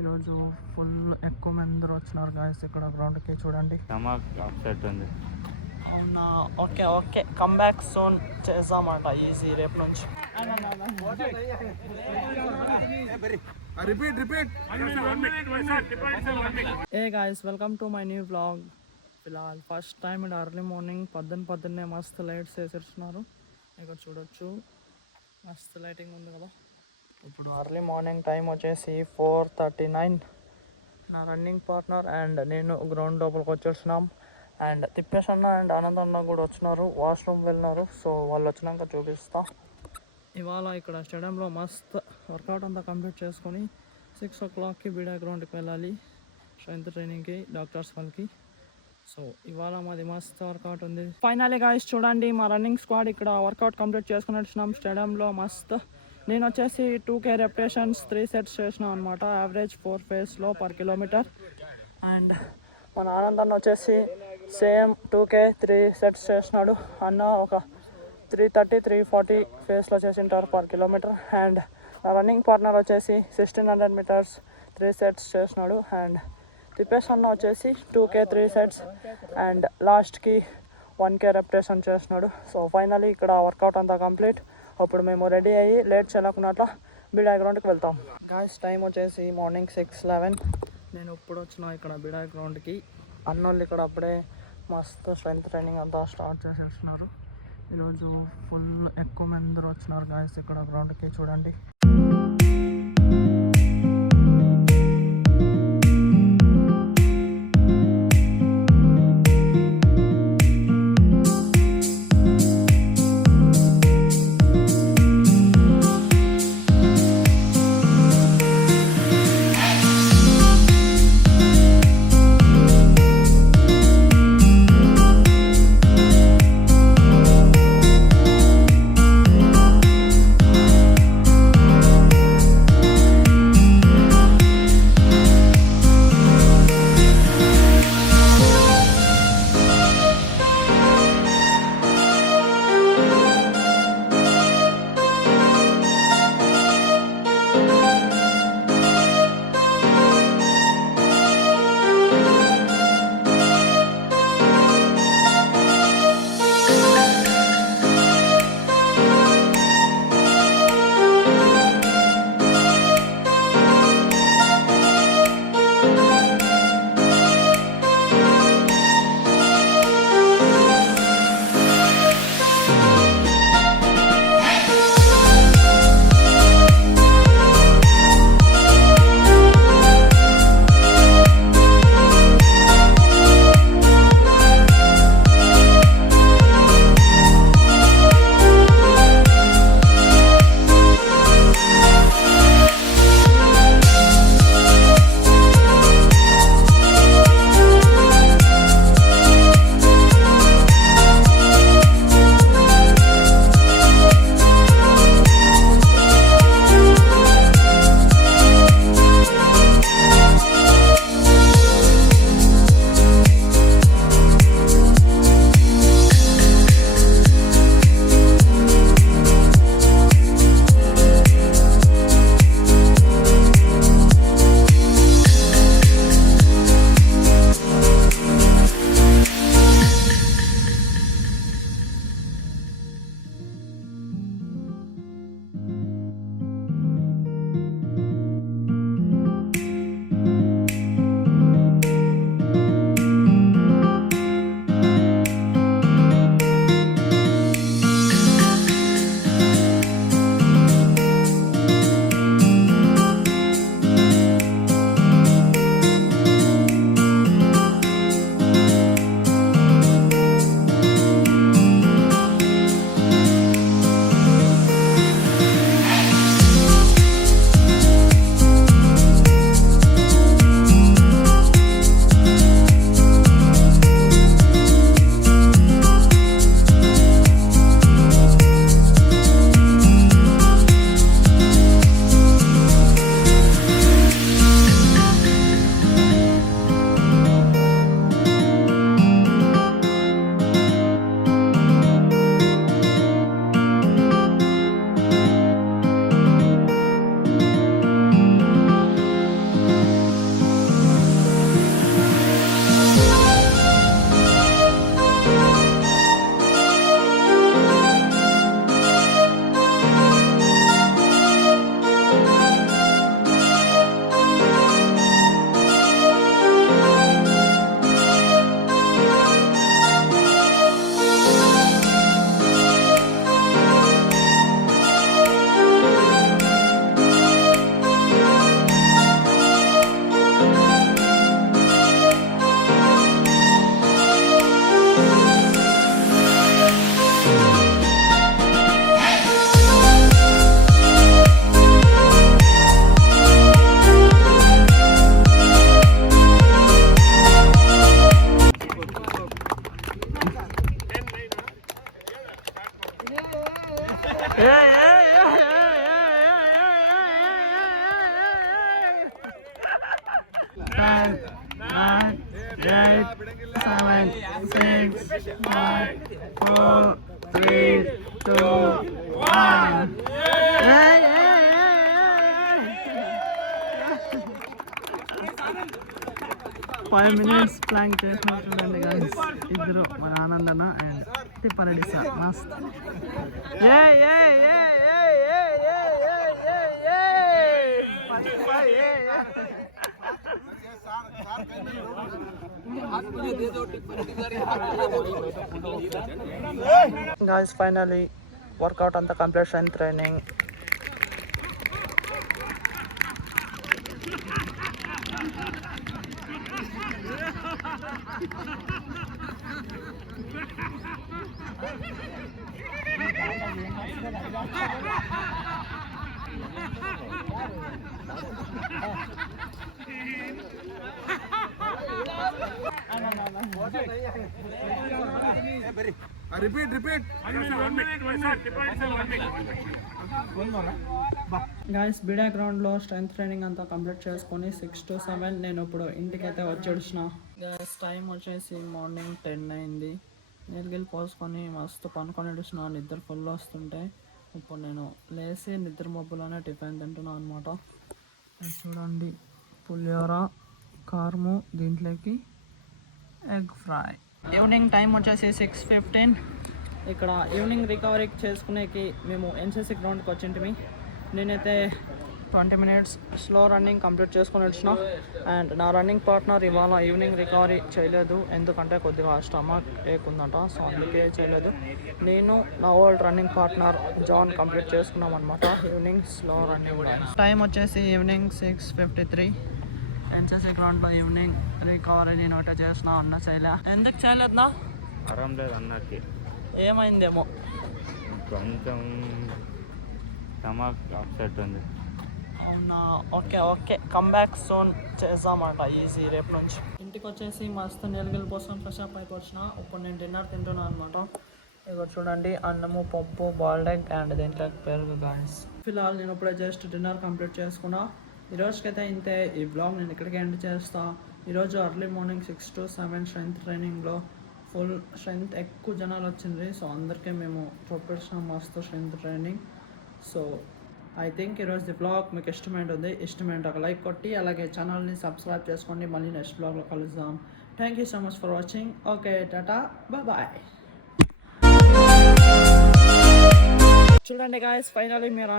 ఈరోజు ఫుల్ ఎక్కువ మంది అందరూ వచ్చినారు గాయస్ ఇక్కడ గ్రౌండ్కి చూడండి. అప్సెట్ ఉంది. అవునా, okay okay, come back soon చేద్దామట ఈజీ రేపు నుంచి. Hey guys, welcome to my new blog. ఫిల్హాల్ ఫస్ట్ టైం ఇక్కడ అర్లీ మార్నింగ్ పొద్దున్నే మస్తు లైట్స్ వేసేస్తున్నారు. ఇక్కడ చూడొచ్చు మస్తు లైటింగ్ ఉంది కదా. ఇప్పుడు అర్లీ మార్నింగ్ టైం వచ్చేసి 4:39. నా రన్నింగ్ పార్ట్నర్ అండ్ నేను గ్రౌండ్ లోపలికి వచ్చేస్తున్నాం. అండ్ తిప్పేష్ అన్న అండ్ ఆనంద్ అన్న కూడా వచ్చినారు, వాష్రూమ్ వెళ్ళినారు. సో వాళ్ళు వచ్చినాక చూపిస్తా. ఇవాళ ఇక్కడ స్టేడియంలో మస్త్ వర్కౌట్ అంతా కంప్లీట్ చేసుకొని 6 o'clockకి బీడా గ్రౌండ్కి వెళ్ళాలి స్ట్రెంత్ ట్రైనింగ్కి డాక్టర్స్ వాళ్ళకి. సో ఇవాళ మాది మస్త్ వర్కౌట్ ఉంది. ఫైనల్లీ గాయ్స్ చూడండి, మా రన్నింగ్ స్క్వాడ్ ఇక్కడ వర్కౌట్ కంప్లీట్ చేసుకుని వచ్చినాం స్టేడియంలో మస్త్. నేను వచ్చేసి 2K రెపిటేషన్స్ 3 sets చేసినాం అనమాట, average 4 pace per kilometre. And మన ఆనంద్ అన్న వచ్చేసి సేమ్ 2K 3 sets చేసినాడు. అన్న ఒక 330 340 pace చేసింటారు పర్ కిలోమీటర్. అండ్ నా రన్నింగ్ పార్ట్నర్ వచ్చేసి 1600 meters 3 sets చేసినాడు. అండ్ తిప్పేష్ అన్న వచ్చేసి 2K 3 sets అండ్ లాస్ట్కి 1K రెపిటేషన్ చేసినాడు. సో ఫైనలీ ఇక్కడ వర్కౌట్ అంతా కంప్లీట్. అప్పుడు మేము రెడీ అయ్యి లేట్ చేయకున్నట్ల బీడా గ్రౌండ్కి వెళ్తాం. గాయస్ టైం వచ్చేసి మార్నింగ్ 6:11. నేను ఇప్పుడు వచ్చిన ఇక్కడ బీడా గ్రౌండ్కి. అన్నోళ్ళు ఇక్కడ అప్పుడే మస్తు స్ట్రెంత్ ట్రైనింగ్ అంతా స్టార్ట్ చేసేస్తున్నారు. ఈరోజు ఫుల్ ఎక్కువ మంది అందరూ వచ్చినారు గాయస్ ఇక్కడ గ్రౌండ్కి చూడండి. 10, 9, 8, 7, 6, 5, 4, 3, 2, 1. Hey, hey, hey, hey. 5 minutes plank చేసిన చూడండి guys. ఇద్దరు మన ఆనందన అండ్ తిప్పారెడ్డి సార్ మస్త్. Guys, finally workout అంతా complete strength training. Repeat. Guys బిడా గ్రౌండ్లో స్ట్రెంత్ ట్రైనింగ్ అంతా కంప్లీట్ చేసుకొని 6 to 7 నేను ఇప్పుడు ఇంటికైతే వచ్చేసిన. గాయస్ టైం వచ్చేసి మార్నింగ్ 10 అయింది. నీళ్ళగిల్లి పోసుకొని మస్తు పనుకొని ఏడుచిన, నిద్ర ఫుల్ వస్తుంటే ఇప్పుడు నేను లేచి నిద్ర మబ్బులోనే టిఫిన్ తింటున్నాను అనమాట. చూడండి పులిహోర కారము, దీంట్లోకి ఎగ్ ఫ్రై. ఈవినింగ్ టైం వచ్చేసి 6:15. ఇక్కడ ఈవినింగ్ రికవరీ చేసుకునేకి మేము ఎన్సీసీ గ్రౌండ్కి వచ్చింటిమి. నేనైతే 20 minutes స్లో రన్నింగ్ కంప్లీట్ చేసుకొని వచ్చిన. అండ్ నా రన్నింగ్ పార్ట్నర్ ఇవాళ ఈవినింగ్ రికవరీ చేయలేదు, ఎందుకంటే కొద్దిగా స్టమక్ ఏక్ ఉందంట, సో అందుకే చేయలేదు. నేను నా old running partner John complete చేసుకున్నాం అనమాట ఈవినింగ్ స్లో రన్నింగ్. టైం వచ్చేసి ఈవినింగ్ 6:53. ఎన్సీసీ గ్రౌండ్లో ఈవినింగ్ రికవరీ నేను ఒకటే చేసిన. అన్న చేయలే, ఎందుకు చేయలేదు నా? ఆరాం లేదు అన్నకి, ఏమైందేమో కొంచెం స్టమక్ అప్సెట్ ఉంది. అవునా, ఓకే కమ్బ్యాక్ సోన్ చేద్దామంట ఈజీ రేపు నుంచి. ఇంటికి వచ్చేసి మస్తు నీళ్ళగిల్లి పోసుకొని ఫ్రెష్ అప్ అయిపోవచ్చిన. ఇప్పుడు నేను డిన్నర్ తింటున్నాను అనమాట. ఇక చూడండి అన్నము, పప్పు, బాయిల్డ్ ఎగ్ అండ్ దీంట్లో పెరుగు గాయస్. ఫిల్హాల్ నేను ఇప్పుడే జస్ట్ డిన్నర్ కంప్లీట్ చేసుకున్నా. ఈరోజుకైతే ఇంతే. ఈ బ్లాగ్ నేను ఇక్కడికి ఎండ్ చేస్తా. ఈరోజు అర్లీ మార్నింగ్ 6 to 7 స్ట్రెంత్ ట్రైనింగ్లో ఫుల్ స్ట్రెంత్ ఎక్కువ జనాలు వచ్చింది. సో అందరికీ మేము చూపించాం మస్తు strength training. So I think ఈరోజు బ్లాగ్ మీకు ఇష్టమైంది ఒక లైక్ కొట్టి అలాగే ఛానల్ని సబ్స్క్రైబ్ చేసుకోండి. మళ్ళీ నెక్స్ట్ బ్లాగ్లో కలుద్దాం. Thank you so much for watching. Okay tata bye. చూడండి గాయస్, ఫైనల్లీ మీరు